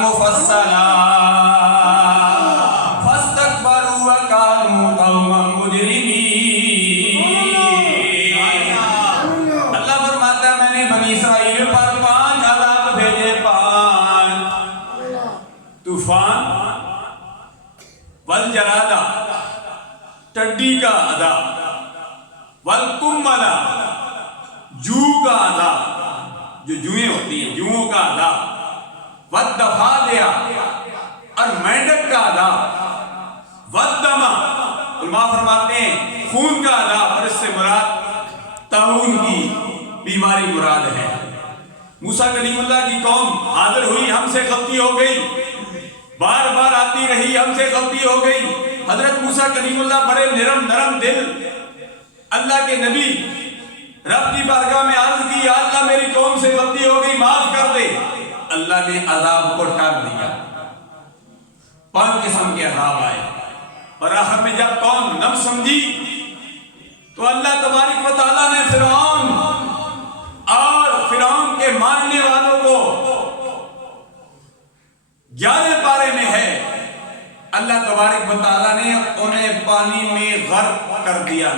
مفصلا فاستكبروا وكانوا قوما مجرمين۔ اللہ فرماتا ہے میں نے بنی اسرائیل پر 5 عذاب بھیجے، 5 طوفان، والجرادہ ٹڈی کا عذاب، والقمل جو کا عذاب، جو جوئیں ہوتی ہیں جوؤں کا عذاب، والضفادع اور مینڈک کا عذاب، والدم علماء فرماتے ہیں خون کا عذاب، اور اس سے مراد طاعون کی بیماری مراد ہے۔ موسیٰ کلیم اللہ کی قوم حاضر ہوئی، ہم سے غلطی ہو گئی، بار بار آتی رہی، ہم سے غلطی ہو گئی۔ حضرت موسیٰ کلیم اللہ بڑے نرم دل اللہ کے نبی رب کی بارگاہ میں عرض کی، یا اللہ میری قوم سے غلطی ہو گئی، معاف کر دے۔ اللہ نے عذاب کو ٹال دیا، 5 قسم کے عذاب آئے، اور آخر میں جب قوم نم سمجھی تو اللہ تبارک و تعالیٰ نے فرعون اور فرعون کے ماننے والوں کو 11 پارے میں ہے، اللہ تبارک و تعالیٰ نے انہیں پانی میں غرق کر دیا۔